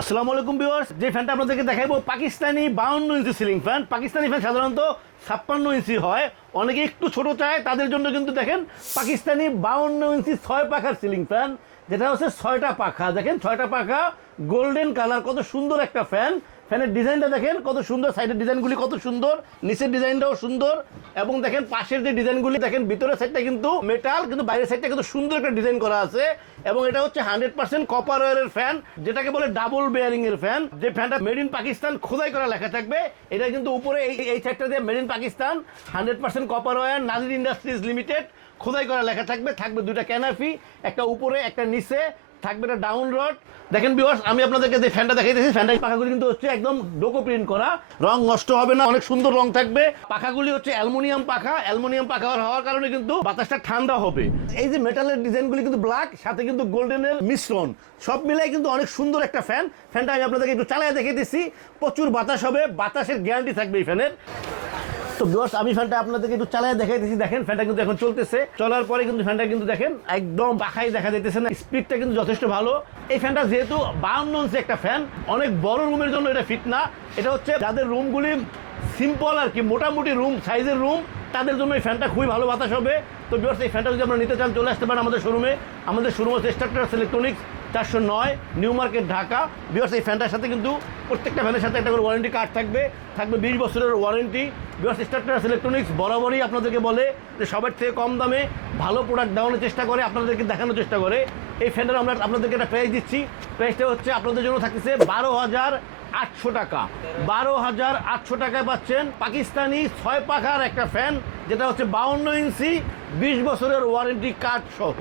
আসসালামু আলাইকুম ভিউয়ার্স, যে ফ্যানটা আপনাদেরকে দেখাবো পাকিস্তানি 52 ইঞ্চি সিলিং ফ্যান। পাকিস্তানি ফ্যান সাধারণত 56 ইঞ্চি হয়, অনেকে একটু ছোট চায়, তাদের জন্য কিন্তু দেখেন পাকিস্তানি 52 ইঞ্চি 6 পাখার সিলিং ফ্যান, যেটা হচ্ছে 6টা পাখা। দেখেন 6টা পাখা, গোল্ডেন কালার, কত সুন্দর একটা ফ্যান। ফ্যানের ডিজাইনটা দেখেন কত সুন্দর, সাইডের ডিজাইনগুলি কত সুন্দর, নিচের ডিজাইনটাও সুন্দর, এবং দেখেন পাশের যে ডিজাইনগুলি দেখেন, ভিতরের সাইডটা কিন্তু মেটাল, কিন্তু বাইরের সাইডটা কিন্তু সুন্দর একটা ডিজাইন করা আছে। এবং এটা হচ্ছে 100% কপার ওয়্যারের ফ্যান, যেটাকে বলে ডাবল বেয়ারিং এর ফ্যান। যে ফ্যানটা মেড ইন পাকিস্তান খোদাই করা লেখা থাকবে, এটা কিন্তু উপরে এই সাইডটা দিয়ে made in Pakistan 100% copper wire Nazir industries limited খোদাই করা লেখা থাকবে। থাকবে দুইটা ক্যানাফি, একটা উপরে একটা নিচে, থাকবে একটা ডাউন রড। দেখেন ভিউয়ার্স, আমি আপনাদেরকে যে ফ্যানটা দেখাইতেছি, ফ্যানটার পাখাগুলি কিন্তু হচ্ছে একদম ডোকো প্রিন্ট করা, রং নষ্ট হবে না, অনেক সুন্দর রং থাকবে। পাখাগুলি হচ্ছে অ্যালুমিনিয়াম পাখা, অ্যালুমিনিয়াম পাখা হওয়ার কারণে কিন্তু বাতাসটা ঠান্ডা হবে। এই যে মেটালের ডিজাইনগুলি কিন্তু ব্ল্যাক, সাথে কিন্তু গোল্ডেনের মিশ্রণ, সব মিলাই কিন্তু অনেক সুন্দর একটা ফ্যান। ফ্যানটা আমি আপনাদেরকে একটু চালিয়ে দেখিয়ে দিচ্ছি, প্রচুর বাতাস হবে, বাতাসের গ্যারান্টি থাকবে এই ফ্যানের। তো ভিউয়ার্স, আমি ফ্যানটা আপনাদেরকে একটু চালিয়ে দেখাই দিচ্ছি। দেখেন ফ্যানটা কিন্তু এখন চলতেছে, চলার পরে কিন্তু ফ্যানটা কিন্তু দেখেন একদম পাখাই দেখা যাইতেছে না, স্পিডটা কিন্তু যথেষ্ট ভালো। এই ফ্যানটা যেহেতু 52 ইঞ্চি একটা ফ্যান, অনেক বড় রুমের জন্য এটা ফিট না। এটা হচ্ছে যাদের রুমগুলি সিম্পল আর কি, মোটামুটি রুম সাইজের রুম, তাদের জন্য এই ফ্যানটা খুবই ভালো বাতাস হবে। তো ভিউয়ার্স, এই ফ্যানটা যদি আপনারা নিতে চান, চলে আসতে পারেন আমাদের শোরুমে। আমাদের শোরুম হচ্ছে Startus electronics, 409 New Market, Dhaka. Viewers, এই ফ্যানটার সাথে কিন্তু প্রত্যেকটা ফ্যানের সাথে একটা করে ওয়ারেন্টি কার্ড থাকবে, 20 বছরের ওয়ারেন্টি। ভিউয়ার্স, স্টারটাস ইলেকট্রনিক্স বরাবরই আপনাদেরকে বলে যে সবার থেকে কম দামে ভালো প্রোডাক্ট দেওয়ানোর চেষ্টা করে, আপনাদেরকে দেখানোর চেষ্টা করে। এই ফ্যানটার আমরা আপনাদেরকে একটা প্রাইস দিচ্ছি, প্রাইসটা হচ্ছে আপনাদের জন্য থাকতেছে 12,800 টাকা। 12,800 টাকায় পাচ্ছেন পাকিস্তানি 6 পাখার একটা ফ্যান, যেটা হচ্ছে 52 ইঞ্চি, 20 বছরের ওয়ারেন্টি কার্ড সহ।